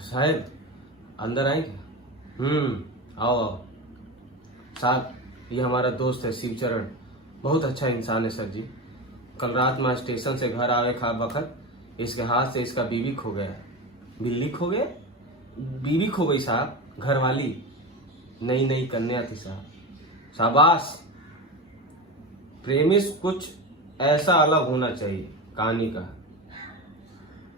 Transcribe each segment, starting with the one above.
साहब अंदर आएंगे? आओ आओ। साहब ये हमारा दोस्त है शिवचरण, बहुत अच्छा इंसान है सर जी। कल रात में स्टेशन से घर आवे खा बखत इसके हाथ से इसका बीवी खो गया। बिल्ली खो गया? बीवी खो गई साहब, घर वाली नई नई कन्या थी साहब। शाबाश, प्रेमिस कुछ ऐसा अलग होना चाहिए कहानी का,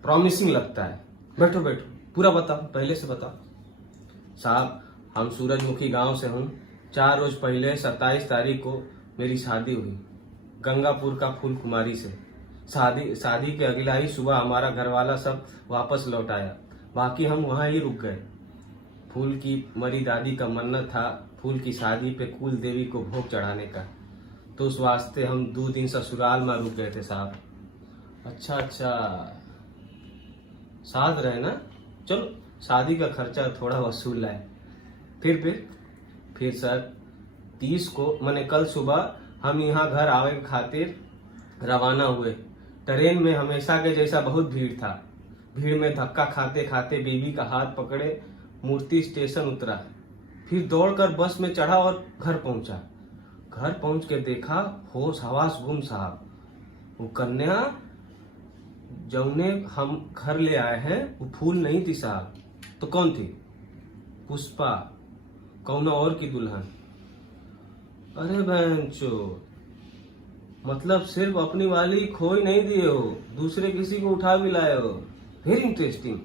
प्रॉमिसिंग लगता है। बैठो बैठो, पूरा बताओ, पहले से बताओ। साहब हम सूरजमुखी गांव से हूँ। 4 रोज पहले 27 तारीख को मेरी शादी हुई गंगापुर का फूल कुमारी से। शादी के अगला ही सुबह हमारा घरवाला सब वापस लौट आया, बाकी हम वहां ही रुक गए। फूल की मरी दादी का मन्नत था फूल की शादी पे कुल देवी को भोग चढ़ाने का, तो उस वास्ते हम 2 दिन ससुराल में रुक गए थे साहब। अच्छा, साथ रहे ना, चलो शादी का खर्चा थोड़ा वसूल लाए। फिर सर 30 को मैंने कल सुबह हम यहाँ घर आवे के खातिर रवाना हुए। ट्रेन में हमेशा के जैसा बहुत भीड़ था। भीड़ में धक्का खाते खाते बीवी का हाथ पकड़े मूर्ति स्टेशन उतरा, फिर दौड़कर बस में चढ़ा और घर पहुंचा। घर पहुंच के देखा होश हवास गुम साहब। वो कन्या जौने हम घर ले आए हैं वो फूल नहीं थी साहब। तो कौन थी? पुष्पा, कौन और की दुल्हन। अरे बहनचो, मतलब सिर्फ अपनी वाली खो ही नहीं दिए हो, दूसरे किसी को उठा भी लाए हो। Very interesting.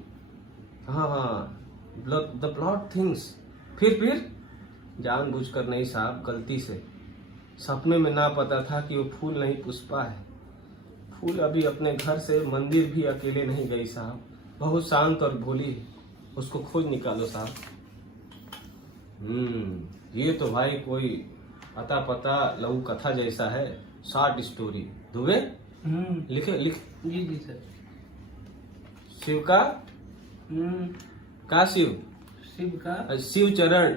हाँ, द प्लॉट थिंग्स। फिर जानबूझकर नहीं साहब, गलती से। सपने में ना पता था कि वो फूल नहीं पुष्पा है। फूल अभी अपने घर से मंदिर भी अकेले नहीं गई साहब, बहुत शांत और भोली है। उसको खोज निकालो साहब। ये तो भाई कोई अता पता लघु कथा जैसा है, शॉर्ट स्टोरी। दुबे लिख जी सर। शिव का शिव का शिवचरण,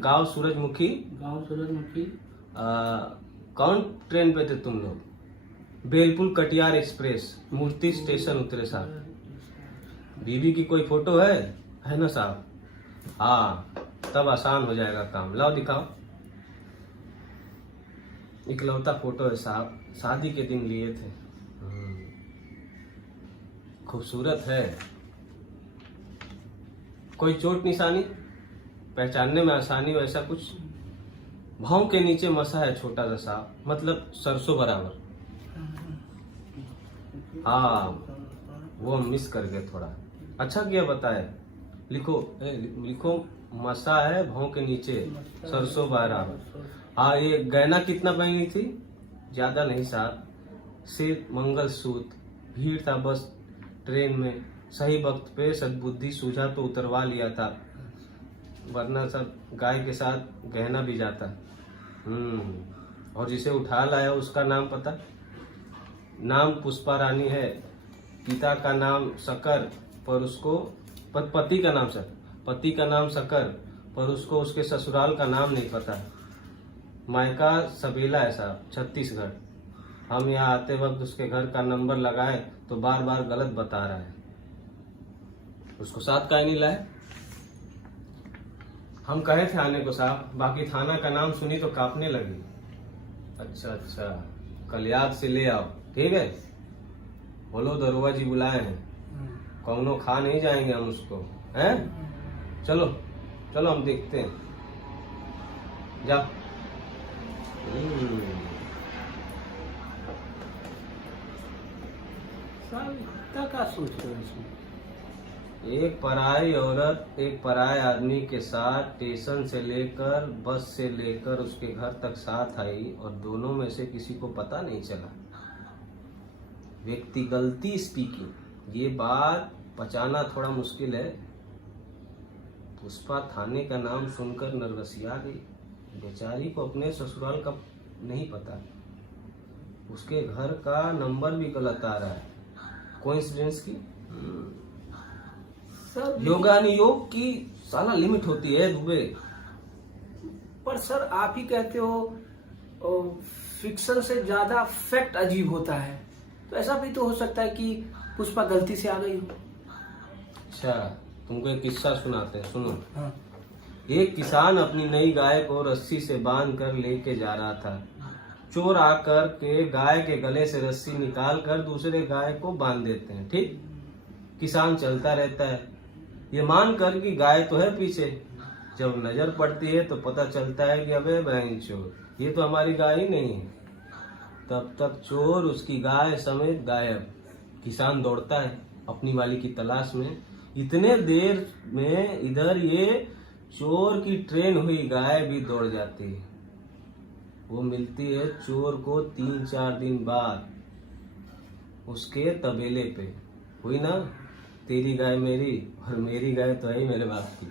गांव सूरजमुखी। कौन ट्रेन पे थे तुम लोग? बेलपुर कटियार एक्सप्रेस, मूर्ति स्टेशन उतरे साहब। बीबी की कोई फोटो है ना साहब? हाँ, तब आसान हो जाएगा काम। लाओ दिखाओ। इकलौता फोटो है साहब, शादी के दिन लिए थे। खूबसूरत है। कोई चोट निशानी? पहचानने में आसानी वैसा कुछ? भाव के नीचे मसा है छोटा सा साहब, मतलब सरसों बराबर। हाँ, वो मिस कर गए थोड़ा। अच्छा किया बताए। लिखो मसा है भाव के नीचे, सरसों बराबर। हाँ, ये गहना कितना पहनी थी? ज्यादा नहीं साहब, सिर्फ मंगलसूत्र। भीड़ था बस ट्रेन में, सही वक्त पे सद्बुद्धि सूझा तो उतरवा लिया था, वरना सब गाय के साथ गहना भी जाता। और जिसे उठा लाया उसका नाम पता? नाम पुष्पा रानी है। पिता का नाम शकर, पर उसको पति का नाम शकर, पर उसको उसके ससुराल का नाम नहीं पता। मायका सबेला है साहब, छत्तीसगढ़। हम यहाँ आते वक्त उसके घर का नंबर लगाए तो बार बार गलत बता रहा है। उसको साथ काहे नहीं लाए? हम कहे थे आने को साहब, बाकी थाना का नाम सुनी तो कांपने लगी। अच्छा, कल याद से ले आओ, ठीक है? बोलो दरोगा जी बुलाए हैं, कौनो खा नहीं जाएंगे हम उसको, हैं? चलो हम देखते हैं। जा। क्या सोच रहे हो इसमें? एक पराई औरत एक पराये आदमी के साथ स्टेशन से लेकर बस से लेकर उसके घर तक साथ आई और दोनों में से किसी को पता नहीं चला। व्यक्ति गलती स्पीकिंग, ये बात पचाना थोड़ा मुश्किल है। पुष्पा थाने का नाम सुनकर नर्वसिया गई। बेचारी को अपने ससुराल का नहीं पता, उसके घर का नंबर भी गलत आ रहा है। कोइंसिडेंस की? योगानुयोग की साला लिमिट होती है दुबे। पर सर आप ही कहते हो फिक्शन से ज्यादा फैक्ट अजीब होता है, तो ऐसा भी तो हो सकता है कि पुष्पा गलती से आ गई हो। अच्छा, तुमको एक किस्सा सुनाते हैं, सुनो। हाँ। एक किसान अपनी नई गाय को रस्सी से बांध कर लेके जा रहा था। चोर आकर के गाय के गले से रस्सी निकाल कर दूसरे गाय को बांध देते हैं। ठीक, किसान चलता रहता है, ये मानकर कि गाय तो है पीछे। जब नजर पड़ती है तो पता चलता है कि अबे बहन चोर, ये तो हमारी गाय ही नहीं है। तब तक चोर उसकी गाय समेत गायब। किसान दौड़ता है अपनी वाली की तलाश में। इतने देर में इधर ये चोर की ट्रेन हुई गाय भी दौड़ जाती है। वो मिलती है चोर को 3-4 दिन बाद उसके तबेले पे। हुई ना, तेरी गाय मेरी और मेरी गाय तो है ही मेरे बाप की।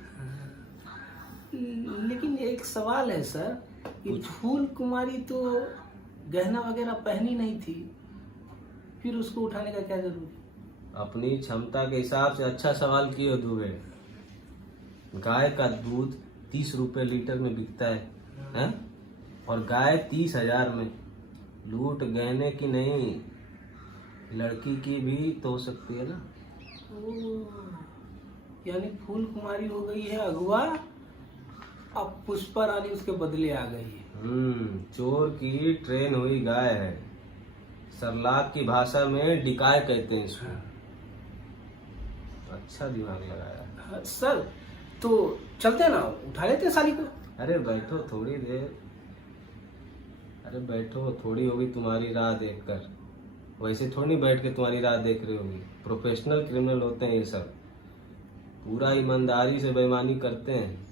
लेकिन एक सवाल है सर, ये फूल कुमारी तो गहना वगैरह पहनी नहीं थी, फिर उसको उठाने का क्या जरूरी? अपनी क्षमता के हिसाब से अच्छा सवाल किए हो दुबे। गाय का दूध 30 रुपए लीटर में बिकता है? और गाय 30,000 में। लूट गहने की नहीं, लड़की की भी तो हो सकती है ना। यानी फूल कुमारी हो गई है अगवा, अब पुष्पा रानी उसके बदले आ गई है। चोर की ट्रेन हुई गाय है। सरलाक की भाषा में डिकाय कहते हैं इसको। अच्छा दिमाग लगाया। हाँ, सर तो चलते ना, उठा लेते हैं साली को। अरे बैठो थोड़ी देर, अरे बैठो, थोड़ी होगी तुम्हारी राह देखकर। वैसे थोड़ी बैठ के तुम्हारी राह देख रही होगी। प्रोफेशनल क्रिमिनल होते हैं ये सब, पूरा ईमानदारी से बेईमानी करते हैं।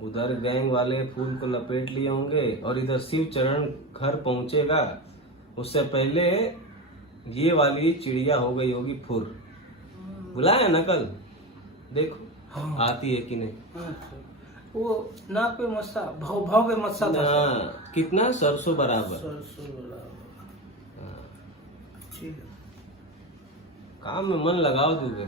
उधर गैंग वाले फूल को लपेट लिए होंगे और इधर शिव चरण घर पहुंचेगा, उससे पहले ये वाली चिड़िया हो गई होगी फुर। बुलाया ना कल, देखो हाँ। आती है कि नहीं। वो नाक पे मस्सा, भाव पे मस्सा था। हाँ, कितना सरसों बराबर। सरसों बराबर। ठीक है। काम में मन लगाओ दूबे।